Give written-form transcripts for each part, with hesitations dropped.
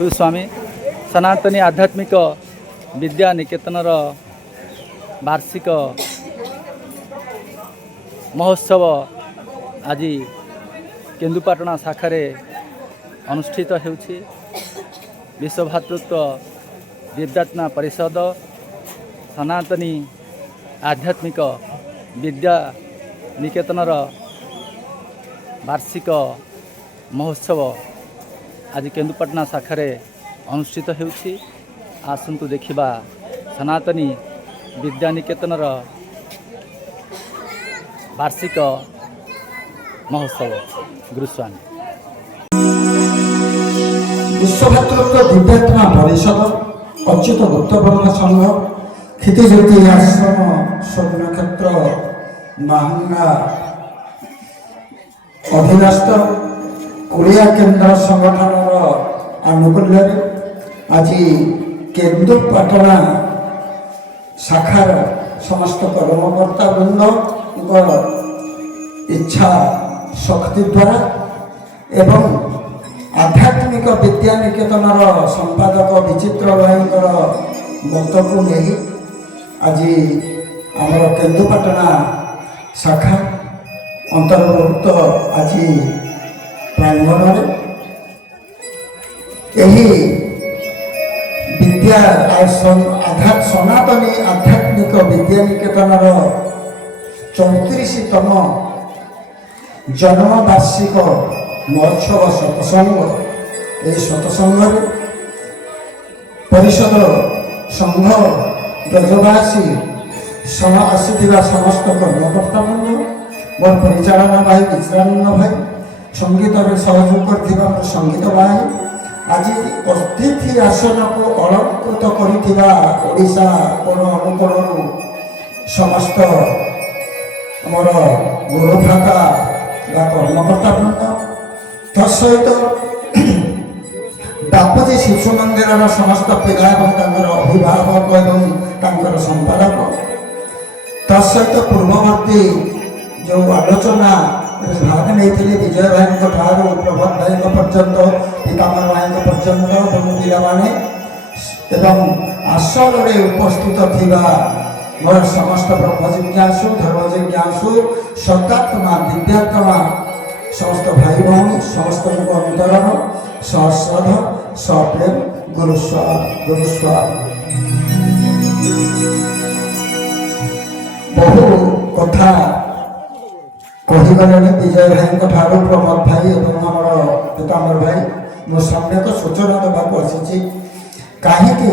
स्वामी सनातनी आध्यात्मिक विद्या निकेतनर वार्षिक महोत्सव आज केन्दुपाटना शाखारे अनुष्ठित होउछि। विश्वभातृत्व विद्यार्थना परिषद सनातनी आध्यात्मिक विद्या निकेतनर वार्षिक महोत्सव आज केन्दुपाटना शाखारे अनुष्ठित होउछि। आसंतु देखिबा सनातनी विद्या निकेतनर वार्षिक महोत्सव। गुरुस्वामी विश्वभातृत्व दिव्यात्मा परिषद अच्युत गुप्तवर्ण संघ क्षितिज्योति आश्रम स्वर्णक्षेत्र महांगा अधीनस्थ कुड़िया केन्द्र संगठन आनुकूल्य आज केन्दुपाटना शाखार समस्त कर्मकर्ता वृंद इच्छा शक्ति द्वारा एवं आध्यात्मिक विद्या निकेतनर संपादक विचित्र भाई मत को नहीं आज आमर केन्दुपाटना शाखा अंतर्भुक्त आज प्रांगण विद्या सनातनी आध्यात्मिक विद्या निकेतनर 34तम जन्मवार्षिक महोत्सव सत्संग सत्संग परिषद संघ ब्रजवासी आसी समस्त कर्मकर्ता मोर परिचालना भाई विश्राम भाई संगीत में सहयोग कर संगीत भाई आज अतिथि आसन को अलंकृत करा कोण अनुकूल समस्त आमर गुरुभ्राता कर्मकर्ता वृंद तत्सहित बापूजी शिशु मंदिर समस्त पिला अभिभावक एवं संपादक तत्सहित पूर्ववर्ती जो आलोचना भाग नहीं विजय भाई प्रभात भाई पर्यंत पितामह भाई पर्यंत पाने आसल उपस्थित थिबा मोर समस्त ब्रह्म जिज्ञासु धर्म जिज्ञासु सत्यात्मा दिव्यात्मा समस्त भाई भौणी समस्त अंतर सश्रद्ध सप्रेम गुरुस्वामी बहु कथा कहीगले विजय भाई प्रमोद भाई और पिताम्बर भाई मो सम्यक सूचना देवाक आसी कहीं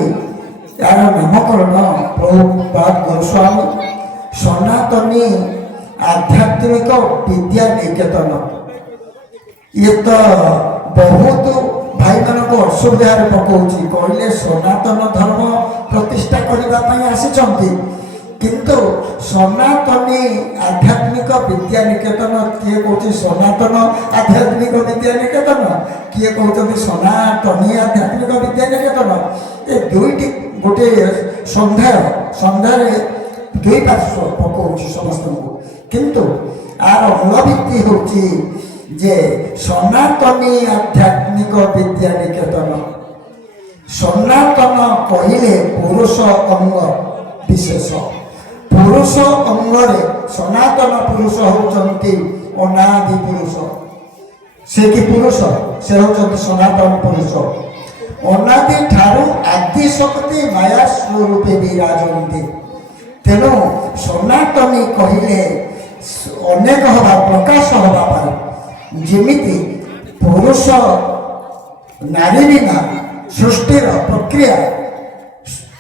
यार नामकरण प्रभुपाद गोस्वामी सनातनी आध्यात्मिक विद्या निकेतन ये तो बहुत भाई मान को असुविधा पकाउछि कहले सनातन धर्म प्रतिष्ठा करने आसी किंतु सनातनी आध्यात्मिक विद्या निकेतन किए कौन सनातन आध्यात्मिक विद्या निकेतन किए कौन सनातनी आध्यात्मिक विद्या निकेतन ये दुईटी गोटे सन्धार दुई पार्श्व पकाउछि समस्त को किंतु आर मूलभित्ति होछि जे सनातनी आध्यात्मिक विद्या निकेतन सनातन कहले पुरुष अंग विशेष पुरुष अंगरे सनातन पुरुष होचंती अनादि पुरुष से कि पुरुष से होचंती सनातन पुरुष अनादि ठारू आदि शक्ति माया स्वरूपे विराजंती तेणु सनातनी कहले अनेक हवा प्रकाश हवा पारे जेमिति पुरुष नारी बिना सृष्टिर प्रक्रिया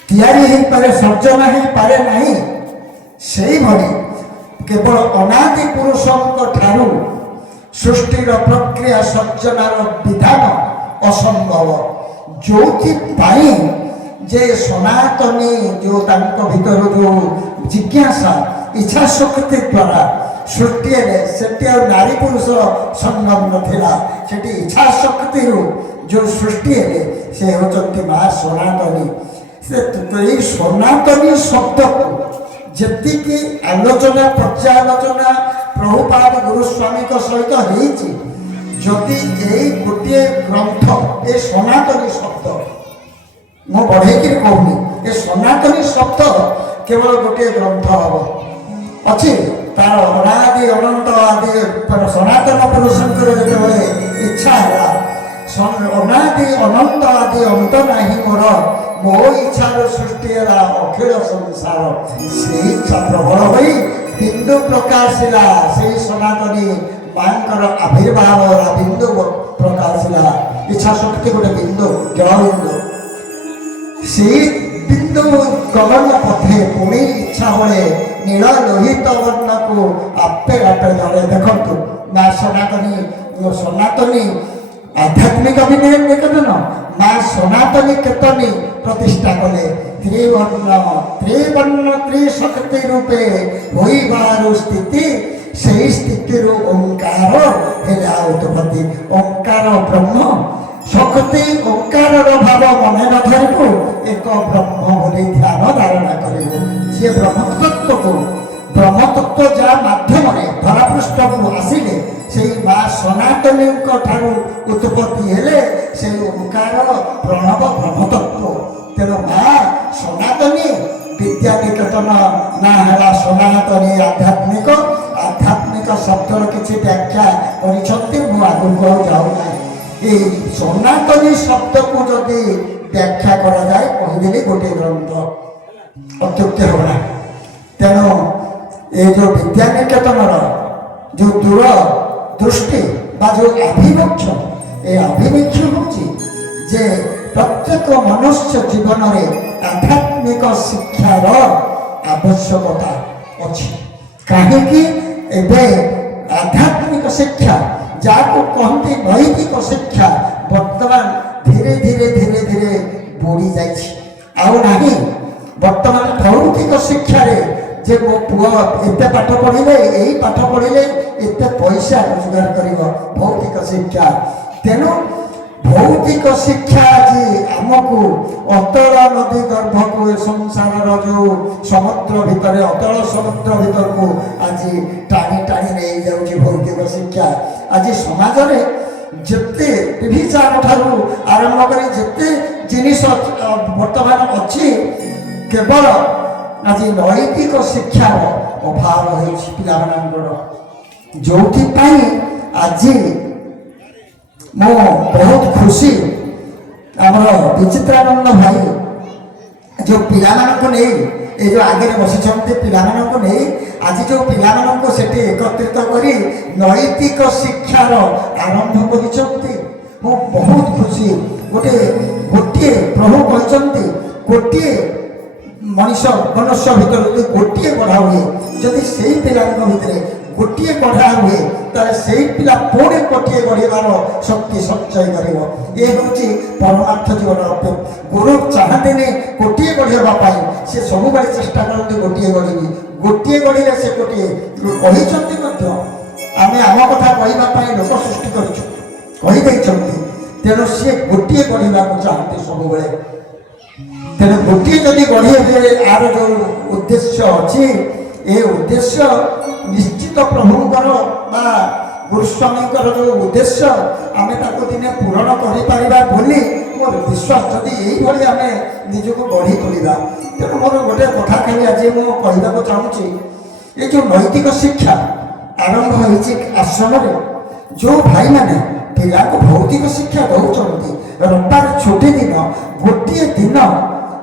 तैयारी हो पारे सर्जन हो पारे नहीं से भली केवल अनादि पुरुषों ठारू सृष्टिर प्रक्रिया सर्जनार विधान असंभव जो जे सनातनी जो भीतर जो जिज्ञासा इच्छा शक्ति द्वारा सृष्टि से नारी पुरुष संगम नथिला सेठी इच्छा शक्ति जो सृष्टि से होचंती मां सनातनी से सनातनी शब्द को जी आलोचना पर्यालोचना प्रभुपाद गुरुस्वामी सहित যদি এই ଗୋଟିଏ ଗ୍ରନ୍ଥ ଏ ସନାତନୀ ଶବ୍ଦ ମୁଁ ବଢ଼େଇକିରି କହୁନି ଏ ସନାତନୀ ଶବ୍ଦ କେବଳ ଗୋଟିଏ ଗ୍ରନ୍ଥ ହବ ଅଛି ତାର ଅନାଦି ଅନନ୍ତ ଆଦି ସନାତନ ପୁରୁଷଙ୍କର ଯେତେବେଳେ ଇଚ୍ଛା ହେଲା ଅନାଦି ଅନନ୍ତ ଆଦି ଅନ୍ତ ନାହିଁ ମୋର ମୋ ଇଚ୍ଛାର ସୃଷ୍ଟି ହେଲା ଅଖିଳ ସଂସାର ସେଇ ଇଚ୍ଛା ପ୍ରବଳ ହୋଇ ବିନ୍ଦୁ ପ୍ରକାଶିଲା ସେଇ ସନାତନୀ ମାଙ୍କର ଆବିର୍ଭାବ ହେଲା ବିନ୍ଦୁ ପ୍ରକାଶିଲା ଇଚ୍ଛା ଶକ୍ତି ଗୋଟେ ବିନ୍ଦୁ ଜଳବିନ୍ଦୁ ସେଇ ବିନ୍ଦୁ ଗଗନ ପଥେ ପୁଣି ଇଚ୍ଛା ବଳେ ନୀଳ ଲୋହିତ ବର୍ଣ୍ଣକୁ ଆପେ ଆପେ ଧରେ ଦେଖନ୍ତୁ ମା ସନାତନୀ ଆଧ୍ୟାତ୍ମିକ ନିକେତନ ମା ସନାତନୀ କେତନୀ ପ୍ରତିଷ୍ଠା କଲେ ତ୍ରିବର୍ଣ୍ଣ ତ୍ରିଶକ୍ତି ରୂପେ ହୋଇବାରୁ ସ୍ଥିତି ସେହି ସ୍ଥିତିରୁ ଓଙ୍କାର ହେଲେ ଆଉ ଉତ୍ପତ୍ତି ଓଙ୍କାର ବ୍ରହ୍ମ ଶକ୍ତି ଓଙ୍କାରର ଭାବ ମନେ ନ ଧରିବୁ ଏକ ବ୍ରହ୍ମ ବୋଲି ଧ୍ୟାନ ଧାରଣା କରିବୁ ଯିଏ ବ୍ରହ୍ମତତ୍ତ୍ୱ ଯାହା ମାଧ୍ୟମରେ ଧରାପୃଷ୍ଠକୁ ଆସିଲେ ସେଇ ମା ସନାତନୀଙ୍କ ଠାରୁ ଉତ୍ପତ୍ତି ହେଲେ ସେଇ ଓଙ୍କାର ପ୍ରଣବ ବ୍ରହ୍ମତତ୍ତ୍ୱ ତେଣୁ ମା ସନାତନୀ ବିଦ୍ୟା ନିକେତନ ନାଁ ହେଲା ସନାତନୀ ଆଧ୍ୟାତ୍ମିକ ଶବ୍ଦର କିଛି ବ୍ୟାଖ୍ୟା କରିଛନ୍ତି ମୁଁ ଆଗକୁ ଆଉ ଯାଉନାହିଁ এই সনাতনী শব্দକୁ ଯଦି ବ୍ୟାଖ୍ୟା କରାଯାଏ କହିଦେଲି ଗୋଟିଏ ଗ୍ରନ୍ଥ ଅତ୍ୟୁକ୍ତି ହେବ ନା ତେଣୁ এই ଯେଉଁ ବିଦ୍ୟାନିକେତନର ଯେଉଁ ଦୂର ଦୃଷ୍ଟି ବା ଯେଉଁ ଆଭିମୁଖ୍ୟ এই ଆଭିମୁଖ୍ୟ ହେଉଛି ଯେ ପ୍ରତ୍ୟେକ ମନୁଷ୍ୟ ଜୀବନରେ ଆଧ୍ୟାତ୍ମିକ ଶିକ୍ଷାର ଆବଶ୍ୟକତା ଅଛି କାହିଁକି ଏବେ ଆଧ୍ୟାତ୍ମିକ ଶିକ୍ଷା ଯାହାକୁ କହନ୍ତି ନୈତିକ ଶିକ୍ଷା ବର୍ତ୍ତମାନ ଧୀରେ ଧୀରେ ବୁଡ଼ି ଯାଇଛି ଆଉ ନାହିଁ ବର୍ତ୍ତମାନ ଭୌତିକ ଶିକ୍ଷାରେ ଯେ ମୋ ପୁଅ ଏତେ ପାଠ ପଢ଼ିଲେ ଏଇ ପାଠ ପଢ଼ିଲେ ଏତେ ପଇସା ରୋଜଗାର କରିବ ଭୌତିକ ଶିକ୍ଷା ତେଣୁ ଭୌତିକ ଶିକ୍ଷା ଆଜି ଆମକୁ ଅତଳ ନଦୀ ଗର୍ଭକୁ ଏ ସଂସାରର ଯେଉଁ ସମୁଦ୍ର ଭିତରେ ଅତଳ ସମୁଦ୍ର ଭିତରକୁ ଆଜି ଟାଣି ନେଇଯାଉଛି ଭୌତିକ ଶିକ୍ଷା ଆଜି ସମାଜରେ ଯେତେ ବିଚାର ଠାରୁ ଆରମ୍ଭ କରି ଯେତେ ଜିନିଷ ବର୍ତ୍ତମାନ ଅଛି କେବଳ ଆଜି ନୈତିକ ଶିକ୍ଷାର ଅଭାବ ହେଉଛି ପିଲାମାନଙ୍କର ଯେଉଁଥିପାଇଁ ଆଜି ମୁଁ ବହୁତ ଖୁସି ଆମର ବିଚିତ୍ରାନନ୍ଦ ଭାଇ ଯେଉଁ ପିଲାମାନଙ୍କୁ ନେଇ ଏ ଯେଉଁ ଆଗରେ ବସିଛନ୍ତି ପିଲାମାନଙ୍କୁ ନେଇ ଆଜି ଯେଉଁ ପିଲାମାନଙ୍କୁ ସେଠି ଏକତ୍ରିତ କରି ନୈତିକ ଶିକ୍ଷାର ଆରମ୍ଭ କରିଛନ୍ତି ମୁଁ ବହୁତ ଖୁସି ଗୋଟିଏ ପ୍ରଭୁ କହିଛନ୍ତି ଗୋଟିଏ ମନୁଷ୍ୟ ଭିତରେ ଯଦି ଗୋଟିଏ ଗଢ଼ା ହୁଏ ଯଦି ସେଇ ପିଲାଙ୍କ ଭିତରେ ଗୋଟିଏ ଗଢ଼ା ହୁଏ ତାହେଲେ ସେଇ ପିଲା ପୁଣି ଗୋଟିଏ ଗଢ଼ିବାର ଶକ୍ତି ସଞ୍ଚୟ କରିବ ଏ ହେଉଛି ପରମାର୍ଥ ଜୀବନର ଗୁରୁ ଚାହାନ୍ତିନି ଗୋଟିଏ ଗଢ଼ିବା ପାଇଁ ସେ ସବୁବେଳେ ଚେଷ୍ଟା କରନ୍ତି ଗୋଟିଏ ଗଢ଼ିବି ଗୋଟିଏ ଗଢ଼ିଲେ ସେ ଗୋଟିଏ କହିଛନ୍ତି ମଧ୍ୟ ଆମେ ଆମ କଥା କହିବା ପାଇଁ ଲୋକ ସୃଷ୍ଟି କରିଛୁ କହିଦେଇଛନ୍ତି ତେଣୁ ସିଏ ଗୋଟିଏ ଗଢ଼ିବାକୁ ଚାହାନ୍ତି ସବୁବେଳେ ତେଣୁ ଗୋଟିଏ ଯଦି ଗଢ଼ିବେ ଆର ଯେଉଁ ଉଦ୍ଦେଶ୍ୟ ଅଛି ଏ ଉଦ୍ଦେଶ୍ୟ ନିଶ୍ଚିତ ପ୍ରଭୁଙ୍କର ବା ଗୁରୁସ୍ୱାମୀଙ୍କର ଯେଉଁ ଉଦ୍ଦେଶ୍ୟ ଆମେ ତାକୁ ଦିନେ ପୂରଣ କରିପାରିବା ବୋଲି ମୋର ବିଶ୍ୱାସ ଯଦି ଏଇଭଳି ଆମେ ନିଜକୁ ଗଢ଼ି ତୋଳିବା ତେଣୁ ମୋର ଗୋଟେ କଥା ଖାଲି ଆଜି ମୁଁ କହିବାକୁ ଚାହୁଁଛି ଏ ଯେଉଁ ନୈତିକ ଶିକ୍ଷା ଆରମ୍ଭ ହୋଇଛି ଆଶ୍ରମରେ ଯେଉଁ ଭାଇମାନେ ପିଲାଙ୍କୁ ଭୌତିକ ଶିକ୍ଷା ଦେଉଛନ୍ତି ରବିବାର ଛୁଟି ଦିନ ଗୋଟିଏ ଦିନ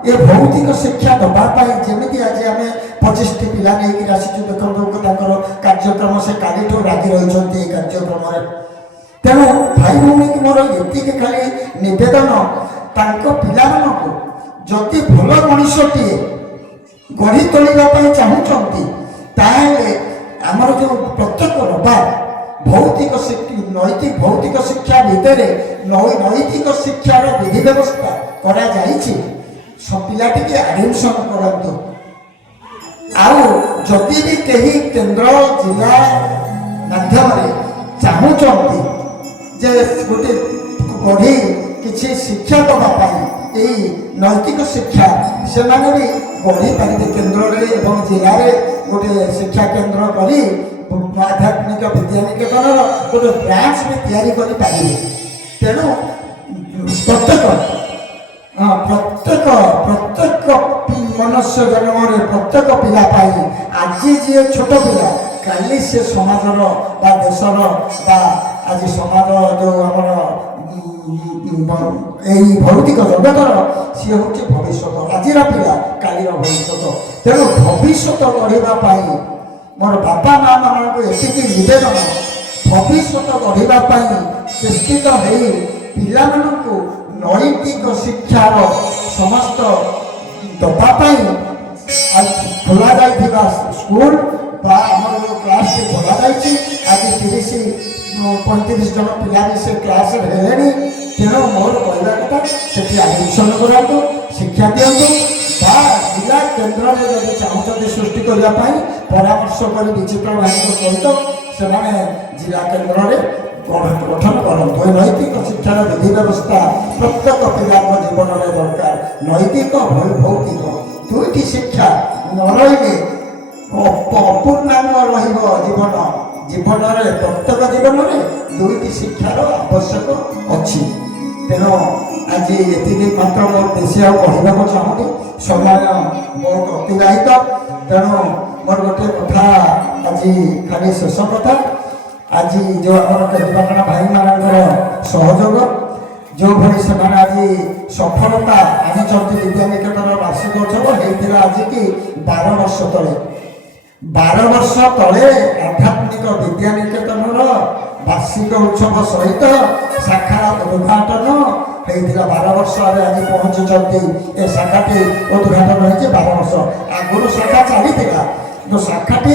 ଏ ଭୌତିକ ଶିକ୍ଷା ଦେବା ପାଇଁ ଯେମିତି ଆଜି ଆମେ 25ଟି ପିଲା ନେଇକି ଆସିଛୁ ଦେଖନ୍ତୁ ତାଙ୍କର କାର୍ଯ୍ୟକ୍ରମ ସେ କାଲିଠୁ ଲାଗି ରହିଛନ୍ତି ଏ କାର୍ଯ୍ୟକ୍ରମରେ ତେଣୁ ଭାଇ ଭଉଣୀକି ମୋର ଏତିକି ଖାଲି ନିବେଦନ ତାଙ୍କ ପିଲାମାନଙ୍କୁ ଯଦି ଭଲ ମଣିଷଟିଏ ଗଢ଼ି ତୋଳିବା ପାଇଁ ଚାହୁଁଛନ୍ତି ତାହେଲେ ଆମର ଯେଉଁ ପ୍ରତ୍ୟେକ ରବିବାର ଭୌତିକ ଶିକ୍ଷା ଭିତରେ ନୈତିକ ଶିକ୍ଷାର ବିଧି ବ୍ୟବସ୍ଥା କରାଯାଇଛି ପିଲାଟିକି ଆଡମିସନ କରନ୍ତୁ ଆଉ ଯଦି ବି କେହି କେନ୍ଦ୍ର ଜିଲ୍ଲା ମାଧ୍ୟମରେ ଚାହୁଁଛନ୍ତି ଯେ ଗୋଟେ ଗଢ଼ି କିଛି ଶିକ୍ଷା ଦେବା ପାଇଁ ଏଇ ନୈତିକ ଶିକ୍ଷା ସେମାନେ ବି ଗଢ଼ି ପାରିବେ କେନ୍ଦ୍ରରେ ଏବଂ ଜିଲ୍ଲାରେ ଗୋଟେ ଶିକ୍ଷା କେନ୍ଦ୍ର କରି ଆଧ୍ୟାତ୍ମିକ ବିଦ୍ୟାନିକେତନର ଗୋଟେ ବ୍ରାଞ୍ଚ ବି ତିଆରି କରିପାରିବେ। ତେଣୁ ପ୍ରତ୍ୟେକ ମନୁଷ୍ୟ ଜନ୍ମରେ ପ୍ରତ୍ୟେକ ପିଲା ପାଇଁ ଆଜି ଯିଏ ଛୋଟ ପିଲା କାଲି ସେ ସମାଜର ବା ଦେଶର ବା ଆଜି ସମାଜ ଯେଉଁ ଆମର এই ভৌতিক জগতর সি হচ্ছে ভবিষ্যৎ, আজির পিলা কালির ভবিষ্যৎ। তেমন ভবিষ্যৎ গড়া মোর বাপা মা মানুষ এতিকি নিবেদন, ভবিষ্যৎ গড়া চেষ্টিত হয়ে পিলা নৈতিক শিক্ষার সমস্ত দফা খোলা যাই স্কুল বা আমার ক্লাসটি খোলা যাই। আজ 30-35 জন পিলা ବି ସେ କ୍ଲାସରେ ହେଲେଣି। ତେଣୁ ମୋର କହିବା କଥା ସେଠି ଆଡମିସନ କରନ୍ତୁ, ଶିକ୍ଷା ଦିଅନ୍ତୁ ବା ଜିଲ୍ଲା କେନ୍ଦ୍ରରେ ଯଦି ଚାହୁଁଛନ୍ତି ସୃଷ୍ଟି କରିବା ପାଇଁ ପରାମର୍ଶ କରି ବିଚିତ୍ର ଭାଇଙ୍କ ସହିତ ସେମାନେ ଜିଲ୍ଲା କେନ୍ଦ୍ରରେ ଗଠନ କରନ୍ତୁ। ଏ ନୈତିକ ଶିକ୍ଷାର ବିଧି ବ୍ୟବସ୍ଥା ପ୍ରତ୍ୟେକ ପିଲାଙ୍କ ଜୀବନରେ ଦରକାର। ନୈତିକ ଭୌତିକ ଦୁଇଟି ଶିକ୍ଷା ନ ରହିଲେ ଅପୂର୍ଣ୍ଣାଙ୍ଗ ରହିବ ଜୀବନ। ଜୀବନରେ ପ୍ରତ୍ୟେକ ଜୀବନରେ ଦୁଇଟି ଶିକ୍ଷାର ଆବଶ୍ୟକ ଅଛି। ତେଣୁ ଆଜି ଏତିକି ମାତ୍ର ମୁଁ ବେଶୀ ଆଉ କହିବାକୁ ଚାହୁଁନି, ସମୟ ବହୁତ ଅତିବାହିତ। ତେଣୁ ମୋର ଗୋଟିଏ କଥା ଆଜି ଖାଲି ଶେଷ କଥା, ଆଜି ଯେଉଁ ଆମର କେନ୍ଦ୍ରାପଡ଼ା ଭାଇମାନଙ୍କର ସହଯୋଗ ଯେଉଁଭଳି ସେମାନେ ଆଜି ସଫଳତା ଆଣିଛନ୍ତି ବିଦ୍ୟାନିକେତନର ବାର୍ଷିକ ଉତ୍ସବ ହେଇଥିଲା ଆଜିକି 12 ବର୍ଷ ତଳେ। 12 ବର୍ଷ ତଳେ ଆଧ୍ୟାତ୍ମିକ ବିଦ୍ୟାନିକେତନର ବାର୍ଷିକ ଉତ୍ସବ ସହିତ ଶାଖାର ଉଦ୍ଘାଟନ ହେଇଥିଲା। 12 ବର୍ଷରେ ଆଜି ପହଞ୍ଚିଛନ୍ତି। ଏ ଶାଖାଟି ଉଦ୍ଘାଟନ ହେଇଛି 12 ବର୍ଷ ଆଗରୁ ଶାଖା ଚାଲିଥିଲା, କିନ୍ତୁ ଶାଖାଟି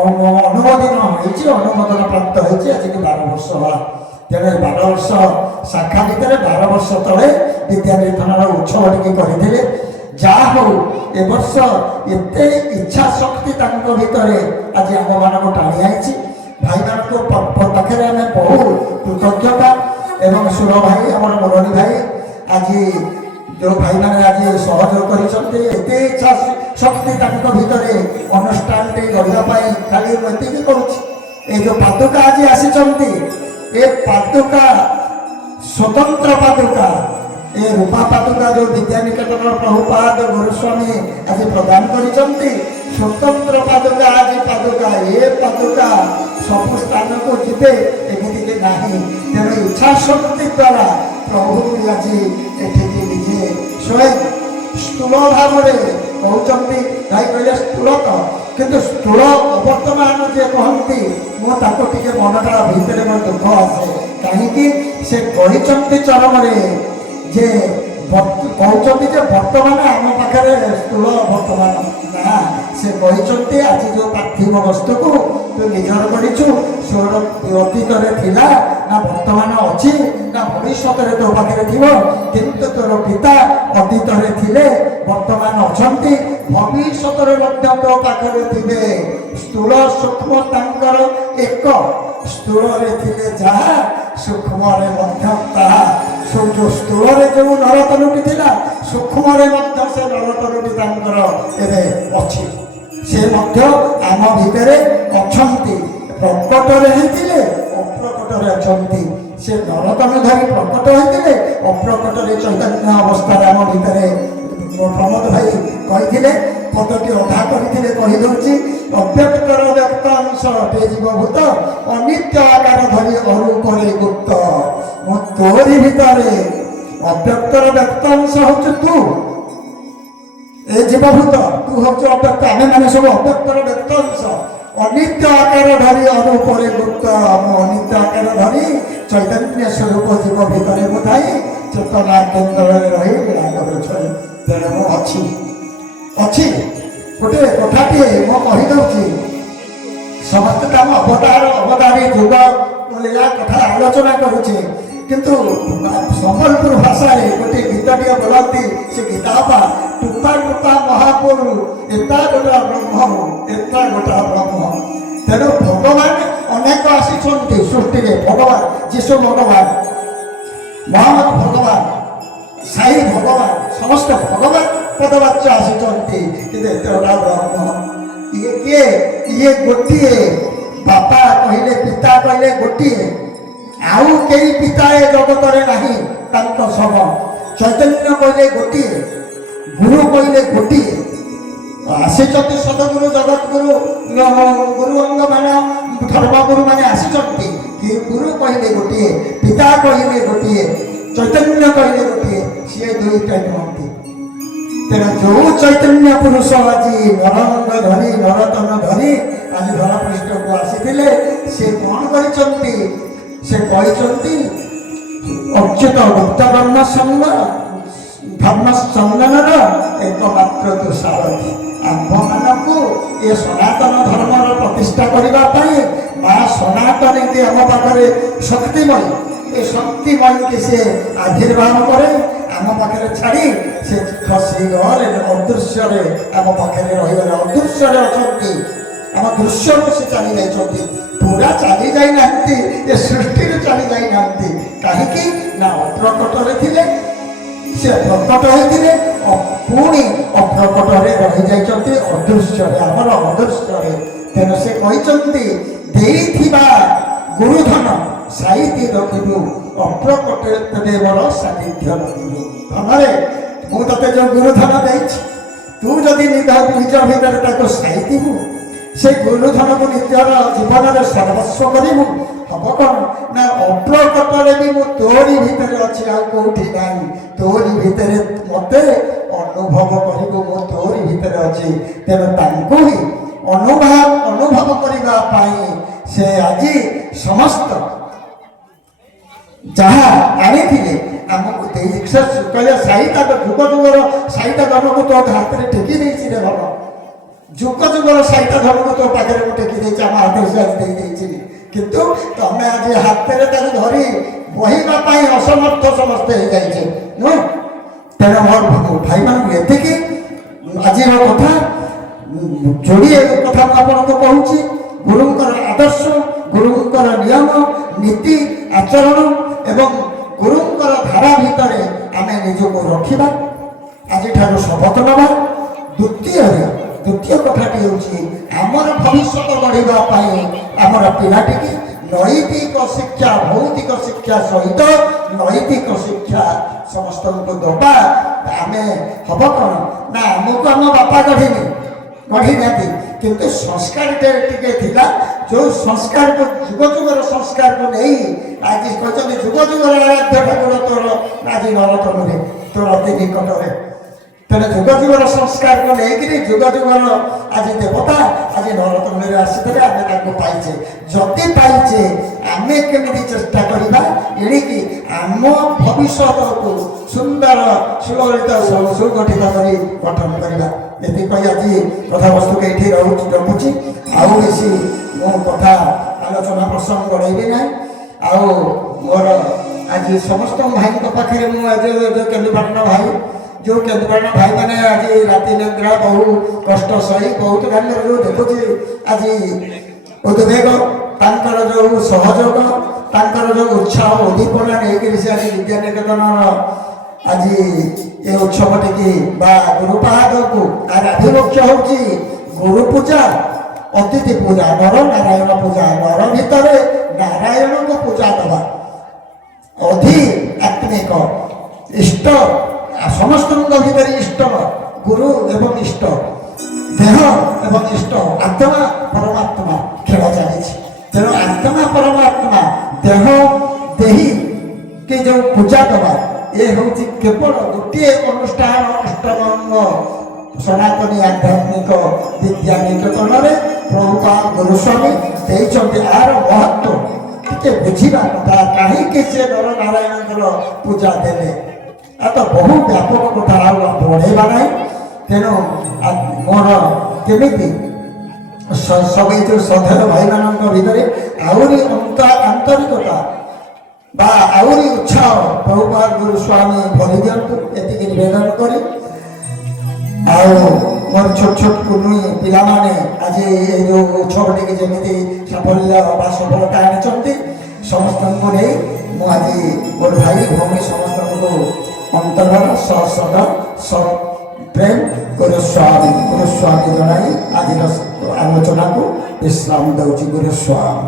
ଅନୁମୋଦନ ହେଇଛି, ଅନୁମୋଦନ ପ୍ରାପ୍ତ ହେଇଛି ଆଜିକି 12 ବର୍ଷ ହେଲା। ତେଣୁ 12 ବର୍ଷ ଶାଖା ଭିତରେ 12 ବର୍ଷ ତଳେ ବିଦ୍ୟାନିକେତନର ଉତ୍ସବ ଟିକେ କରିଥିଲେ। ଯାହା ହଉ ଏ ବର୍ଷ ଏତେ ଇଚ୍ଛା ଶକ୍ତି ତାଙ୍କ ଭିତରେ ଆଜି ଆମମାନଙ୍କୁ ଟାଣି ଆଣିଛି। ଭାଇମାନଙ୍କ ପାଖରେ ଆମେ ବହୁ କୃତଜ୍ଞତା ଏବଂ ସୁର ଭାଇ ଆମର ମୁରଳୀ ଭାଇ ଆଜି ଯେଉଁ ଭାଇମାନେ ଆଜି ସହଯୋଗ କରିଛନ୍ତି, ଏତେ ଇଚ୍ଛା ଶକ୍ତି ତାଙ୍କ ଭିତରେ ଅନୁଷ୍ଠାନଟି ଗଢ଼ିବା ପାଇଁ ଖାଲି ମୁଁ ଏତିକି କରୁଛି। ଏ ଯେଉଁ ପାଦୁକା ଆଜି ଆସିଛନ୍ତି, ଏ ପାଦୁକା ସ୍ୱତନ୍ତ୍ର ପାଦୁକା, ଏ ରୂପା ପାଦୁକା ଯେଉଁ ବିଦ୍ୟାନିକେତନର ପ୍ରଭୁପାଦ ଗୁରୁସ୍ୱାମୀ ଆଜି ପ୍ରଦାନ କରିଛନ୍ତି, ସ୍ୱତନ୍ତ୍ର ପାଦୁକା ଆଜି ପାଦୁକା। ଏ ପାଦୁକା ସବୁ ସ୍ଥାନକୁ ଯିବେ ଏମିତିକି ନାହିଁ। ତେଣୁ ଇଚ୍ଛା ଶକ୍ତି ଦ୍ୱାରା ପ୍ରଭୁ ଆଜି ଏଠିକି ନିଜେ ସ୍ୱୟଂ ସ୍ଥୂଳ ଭାବରେ କହୁଛନ୍ତି। ଭାଇ କହିଲେ ସ୍ଥୂଳ ତ, କିନ୍ତୁ ସ୍ଥୂଳ ଅବର୍ତ୍ତମାନ ଯିଏ କହନ୍ତି ମୁଁ ତାକୁ ଟିକେ ମନଟା ଭିତରେ ମୋ ଦୁଃଖ ଆସେ। କାହିଁକି ସେ କହିଛନ୍ତି ଚରମରେ ଯେ କହୁଛନ୍ତି ଯେ ବର୍ତ୍ତମାନ ଆମ ପାଖରେ ସ୍ଥୂଳ ବର୍ତ୍ତମାନ ନା, ସେ କହିଛନ୍ତି ଆଜି ଯେଉଁ ପାର୍ଥିବ ବସ୍ତୁକୁ ତୁ ନିଜର କରିଛୁ, ସ୍ୱର ଅତୀତରେ ଥିଲା ନା ବର୍ତ୍ତମାନ ଅଛି ନା ଭବିଷ୍ୟତରେ ତୋ ପାଖରେ ଥିବ, କିନ୍ତୁ ତୋର ପିତା ଅତୀତରେ ଥିଲେ ବର୍ତ୍ତମାନ ଅଛନ୍ତି, ଭବିଷ୍ୟତରେ ମଧ୍ୟ ତୋ ପାଖରେ ଥିବେ। ସ୍ଥୂଳ ସୂକ୍ଷ୍ମ ତାଙ୍କର ଏକ, ସ୍ଥୂଳରେ ଥିଲେ ଯାହା ସୂକ୍ଷ୍ମରେ ମଧ୍ୟ ତାହା। ଯେଉଁ ସ୍ଥୂଳରେ ଯେଉଁ ନରତନୁଟି ଥିଲା, ସୂକ୍ଷ୍ମରେ ମଧ୍ୟ ସେ ନରତନୁଟି ତାଙ୍କର ଏବେ ଅଛି। ସେ ମଧ୍ୟ ଆମ ଭିତରେ ଅଛନ୍ତି। ପ୍ରକଟରେ ହେଇଥିଲେ ଅପ୍ରକଟରେ ଅଛନ୍ତି। ସେ ନରତନୁ ଧରି ପ୍ରକଟ ହେଇଥିଲେ, ଅପ୍ରକଟରେ ଚୈତନ୍ୟ ଅବସ୍ଥାରେ ଆମ ଭିତରେ। ପ୍ରମୋଦ ଭାଇ କହିଥିଲେ, ପଦଟି ଅଧା କରିଥିଲେ, କହିଦେଉଛି ଅବ୍ୟକ୍ତର ବ୍ୟକ୍ତ ଅଂଶ ଅଟେ ଜୀବଭୂତ, ଅନିତ୍ୟ ଆକାର ଧରି ଅରୂପରେ ଗୁପ୍ତ। ମୁଁ ତୋରି ଭିତରେ ଅବ୍ୟକ୍ତର ବ୍ୟକ୍ତ ଅଂଶ ହଉଛି ତୁ, ଏ ଜୀବଭୂତ, ତୁ ହଉଛି ଅବ୍ୟକ୍ତ, ଆମେ ମାନେ ସବୁ ଅବ୍ୟକ୍ତର ବ୍ୟକ୍ତ ଅଂଶ। ଅନିତ୍ୟ ଆକାର ଧରି ଅନୁପରେ ଗୁପ୍ତ, ମୁଁ ଅନିତ୍ୟ ଆକାର ଧରି ଚୈତନ୍ୟ ସ୍ୱରୂପ ଜୀବ ଭିତରେ ମୁଁ ଥାଇ ଚେତନା କେନ୍ଦ୍ରରେ ରହି ଲୀଳା କରୁଛି। ତେଣୁ ମୁଁ ଅଛି। ଗୋଟେ କଥାଟିଏ ମୁଁ କହିଦେଉଛି, ସମସ୍ତେ ତାଙ୍କ ଅବତାରୀ ଯୁଗ ଲୀଳା କଥା ଆଲୋଚନା କରୁଛେ, କିନ୍ତୁ ସମ୍ବଲପୁର ଭାଷାରେ ଗୋଟିଏ ଗୀତଟିଏ ବୋଲନ୍ତି, ସେ ଗୀତ ହବା ଟୁପା ଟୁପା ମହାପୁରୁ ଏତା ଗୋଟା ବ୍ରହ୍ମ, ଏତା ଗୋଟା ବ୍ରହ୍ମ। ତେଣୁ ଭଗବାନ ଅନେକ ଆସିଛନ୍ତି ସୃଷ୍ଟିରେ। ଭଗବାନ ଯୀଶୁ ଭଗବାନ, ମହମ୍ମଦ ଭଗବାନ, ସାଇ ଭଗବାନ, ସମସ୍ତେ ଭଗବାନ ପଦବାଚ୍ୟ ଆସିଛନ୍ତି, କିନ୍ତୁ ଏତେ ଗୋଟା ବ୍ରହ୍ମ। ଇଏ କିଏ? ଇଏ ଗୋଟିଏ ବାପା କହିଲେ ପିତା କହିଲେ ଗୋଟିଏ, ଆଉ କେହି ପିତା ଏ ଜଗତରେ ନାହିଁ ତାଙ୍କ ସମ। ଚୈତନ୍ୟ କହିଲେ ଗୋଟିଏ, ଗୁରୁ କହିଲେ ଗୋଟିଏ। ଆସିଛନ୍ତି ସଦଗୁରୁ ଜଗତଗୁରୁ ଗୁରୁ ଅଙ୍ଗମାନେ ଧର୍ମଗୁରୁ ମାନେ ଆସିଛନ୍ତି। କି ଗୁରୁ କହିଲେ ଗୋଟିଏ, ପିତା କହିଲେ ଗୋଟିଏ, ଚୈତନ୍ୟ କହିଲେ ଗୋଟିଏ, ସିଏ ଦୁଇଟା ନୁହନ୍ତି। ତେଣୁ ଯୋଉ ଚୈତନ୍ୟ ପୁରୁଷ ଆଜି ନରଙ୍ଗ ଧରି ନରତନ ଧରି ଆଜି ଧରାପୃଷ୍ଠକୁ ଆସିଥିଲେ, ସେ କଣ କରିଛନ୍ତି? ସେ କହିଛନ୍ତି ଅଚ୍ୟୁତ ଗୁପ୍ତ ବ୍ରହ୍ମ ସଂଗ ଧର୍ମ ଚନ୍ଦନର ଏକମାତ୍ର ତୁଷାରଥୀ। ଆମ୍ଭମାନଙ୍କୁ ଏ ସନାତନ ଧର୍ମର ପ୍ରତିଷ୍ଠା କରିବା ପାଇଁ ମା ସନାତନୀକି ଆମ ପାଖରେ ଶକ୍ତିମୟୀ, ଏ ଶକ୍ତିମୟୀକି ସେ ଆବିର୍ଭାବ করে ଆମ ପାଖରେ ଛାଡ଼ି ସେ ଖସି ଗଲେ ଅଦୃଶ୍ୟରେ, ଆମ ପାଖରେ ରହିଗଲେ, ଅଦୃଶ୍ୟରେ ଅଛନ୍ତି। ଆମ ଦୃଶ୍ୟକୁ ସେ ଚାଲି ଯାଇଛନ୍ତି, ପୁରା ଚାଲି ଯାଇନାହାନ୍ତି, ଏ ସୃଷ୍ଟିରୁ ଚାଲି ଯାଇନାହାନ୍ତି। କାହିଁକି ନା ଅପ୍ରକଟରେ ଥିଲେ, ସେ ପ୍ରକଟ ହୋଇଥିଲେ, ପୁଣି ଅପ୍ରକଟରେ ରହିଯାଇଛନ୍ତି, ଅଦୃଶ୍ୟରେ, ଆମର ଅଦୃଶ୍ୟରେ। ତେଣୁ ସେ କହିଛନ୍ତି ଦେଇଥିବା ଗୁରୁଧନ ସାଇତି ରଖିବୁ, ଅପ୍ରକଟରେ ତେବେ ମୋର ସାନ୍ନିଧ୍ୟ ରଖିବୁ। ଧନରେ ମୁଁ ତତେ ଯେଉଁ ଗୁରୁଧନ ଦେଇଛି, ତୁ ଯଦି ନିଜ ଭିତରେ ତାକୁ ସାଇତିବୁ, ସେ ଗୁରୁଧନକୁ ନିଜର ଜୀବନରେ ସର୍ବସ୍ୱ କରିବୁ, ହବ କ'ଣ ନା ଅପ୍ରକଟରେ ବି ମୁଁ ତୋରି ଭିତରେ ଅଛି, ଆଉ କୋଉଠି ନାହିଁ। ତୋରି ଭିତରେ ମତେ ଅନୁଭବ କରିବୁ, ମୁଁ ତୋରି ଭିତରେ ଅଛି। ତେଣୁ ତାଙ୍କୁ ହିଁ ଅନୁଭବ କରିବା ପାଇଁ ସେ ଆଜି ସମସ୍ତ ଯାହା ଆଣିଥିଲେ ଆମକୁ ଦେଇ କହିଲେ ସାଇତା ଯୁଗ ଯୁଗର ସାଇତା ଧର୍ମକୁ ତୋ ହାତରେ ଟେକି ଦେଇଛି ରେ ଭଲ। ଯୁଗ ଯୁଗର ସାଇତା ଧର୍ମକୁ ତୋ ପାଖରେ ମୁଁ ଟେକି ଦେଇଛି, ଆମ ହାତରେ ସେ ଆଜି ଦେଇଦେଇଛି। କିନ୍ତୁ ତମେ ଆଜି ହାତରେ ତାକୁ ଧରି ବହିବା ପାଇଁ ଅସମର୍ଥ ସମସ୍ତେ ହେଇଯାଇଛି, ନୁହେଁ? ତେଣୁ ମୋର ଭାଇମାନଙ୍କୁ ଏତିକି ଆଜିର କଥା ଯୋଡ଼ିଏ କଥା ମୁଁ ଆପଣଙ୍କୁ କହୁଛି। ଗୁରୁଙ୍କର ଆଦର୍ଶ, ଗୁରୁଙ୍କର ନିୟମ ନୀତି ଆଚରଣ ଏବଂ ଗୁରୁଙ୍କର ଧାରା ଭିତରେ ଆମେ ନିଜକୁ ରଖିବା, ଆଜିଠାରୁ ଶପଥ ନେବା। ଦ୍ୱିତୀୟ କଥାଟି ହେଉଛି ଆମର ଭବିଷ୍ୟତ ଗଢ଼ିବା ପାଇଁ ଆମର ପିଲାଟିକି ନୈତିକ ଶିକ୍ଷା, ଭୌତିକ ଶିକ୍ଷା ସହିତ ନୈତିକ ଶିକ୍ଷା ସମସ୍ତଙ୍କୁ ଦେବା। ଆମେ ହବ କ'ଣ ନା ଆମକୁ ଆମ ବାପା ଗଢ଼ିନାହାନ୍ତି, କିନ୍ତୁ ସଂସ୍କାରଟେ ଟିକେ ଥିଲା, ଯେଉଁ ସଂସ୍କାରକୁ ଯୁଗ ଯୁଗର ସଂସ୍କାରକୁ ନେଇ ଆଜି କହିଛନ୍ତି ଯୁଗ ଯୁଗର ଆରାଧ୍ୟ ଠାକୁର ତୋର ଆଜି ନରତନୁରେ, ତୋର ଅତି ନିକଟରେ। ତେଣୁ ଯୁଗ ଯୁଗର ସଂସ୍କାରକୁ ନେଇକିରି ଯୁଗ ଯୁଗର ଆଜି ଦେବତା ଆଜି ନରତନରେ ଆସିଥିଲେ, ଆମେ ତାଙ୍କୁ ପାଇଛେ। ଯଦି ପାଇଛେ ଆମେ କେମିତି ଚେଷ୍ଟା କରିବା ଏଣିକି ଆମ ଭବିଷ୍ୟତକୁ ସୁନ୍ଦର ସୁଲଳିତ ସୁଗଠିତ କରି ଗଠନ କରିବା। ଏତିକି କହି ଆଜି କଥାବସ୍ତୁକୁ ଏଇଠି ରଖୁଛି। ଆଉ ବେଶୀ ମୁଁ କଥା ଆଲୋଚନା ପ୍ରସଙ୍ଗ ବଢ଼େଇବି ନାହିଁ। ଆଉ ମୋର ଆଜି ସମସ୍ତ ଭାଇଙ୍କ ପାଖରେ ମୁଁ ଆଜି କେନ୍ଦୁପାଟଣା ଭାଇ, ଯେଉଁ କେନ୍ଦୁପାଟଣା ଭାଇମାନେ ଆଜି ରାତି ନିଦ୍ରା ବହୁ କଷ୍ଟ ସହି ବହୁତ ଭାବରେ ଯେଉଁ ଦେଖୁଛି ଆଜି ଉଦ୍ବେଗ, ତାଙ୍କର ଯେଉଁ ସହଯୋଗ, ତାଙ୍କର ଯେଉଁ ଉତ୍ସାହ ଉଦ୍ଦୀପନା ନେଇକରି ସେ ଆଜି ବିଦ୍ୟାନିକେତନର ଆଜି ଏ ଉତ୍ସବଟିକି ବା ଗୁରୁପାହାଡ଼କୁ ତାର ଆଭିମୁଖ୍ୟ ହେଉଛି ଗୁରୁ ପୂଜା, ଅତିଥି ପୂଜା, ନର ନାରାୟଣ ପୂଜା। ନର ଭିତରେ ନାରାୟଣଙ୍କୁ ପୂଜା ଦେବା, ଆଧ୍ୟାତ୍ମିକ ଇଷ୍ଟ ସମସ୍ତଙ୍କ ଭିତରେ ଇଷ୍ଟ ଗୁରୁ ଏବଂ ଇଷ୍ଟ, ଦେହ ଏବଂ ଇଷ୍ଟ, ଆତ୍ମା ପରମାତ୍ମା ଖେଳ ଚାଲିଛି। ତେଣୁ ଆତ୍ମା ପରମାତ୍ମା ଦେହ ଦେହି କି ଯେଉଁ ପୂଜା ଦେବା, ଏ ହେଉଛି କେବଳ ଗୋଟିଏ ଅନୁଷ୍ଠାନ, ଅଷ୍ଟମଙ୍ଗ ସନାତନୀ ଆଧ୍ୟାତ୍ମିକ ବିଦ୍ୟା ନିକେତନରେ ପ୍ରଭୁପାଦ ଗୁରୁସ୍ୱାମୀ ଦେଇଛନ୍ତି। ଏହାର ମହତ୍ଵ ଟିକେ ବୁଝିବା କଥା, କାହିଁକି ସେ ନର ନାରାୟଣଙ୍କର ପୂଜା ଦେଲେ, ଆ ତ ବହୁ ବ୍ୟାପକ କଥା, ଆଉ ବଢ଼େଇବା ନାହିଁ। ତେଣୁ ମୋର କେମିତି ସବୁ ଯେଉଁ ଶ୍ରଦ୍ଧେୟ ଭାଇମାନଙ୍କ ଭିତରେ ଆହୁରି ଆନ୍ତରିକତା ବା ଆହୁରି ଉତ୍ସାହ ପ୍ରଭୁପାଦ ଗୁରୁସ୍ୱାମୀ ଭରି ଦିଅନ୍ତୁ, ଏତିକି ନିବେଦନ କରି। ଆଉ ମୋର ଛୋଟ ଛୋଟ କୁନି ପିଲାମାନେ ଆଜି ଏଇ ଯେଉଁ ଉତ୍ସବଟିକି ଯେମିତି ସାଫଲ୍ୟ ବା ସଫଳତା ଆଣିଛନ୍ତି, ସମସ୍ତଙ୍କୁ ନେଇ ମୁଁ ଆଜି ମୋର ଭାଇ ଭଉଣୀ ସମସ୍ତଙ୍କୁ ଅନ୍ତରର ପ୍ରେମ ଗୁରୁସ୍ୱାମୀ ଜଣାଇ ଆଜିର ଆଲୋଚନାକୁ ବିଶ୍ରାମ ଦେଉଛି ଗୁରୁ ସ୍ୱାମୀ।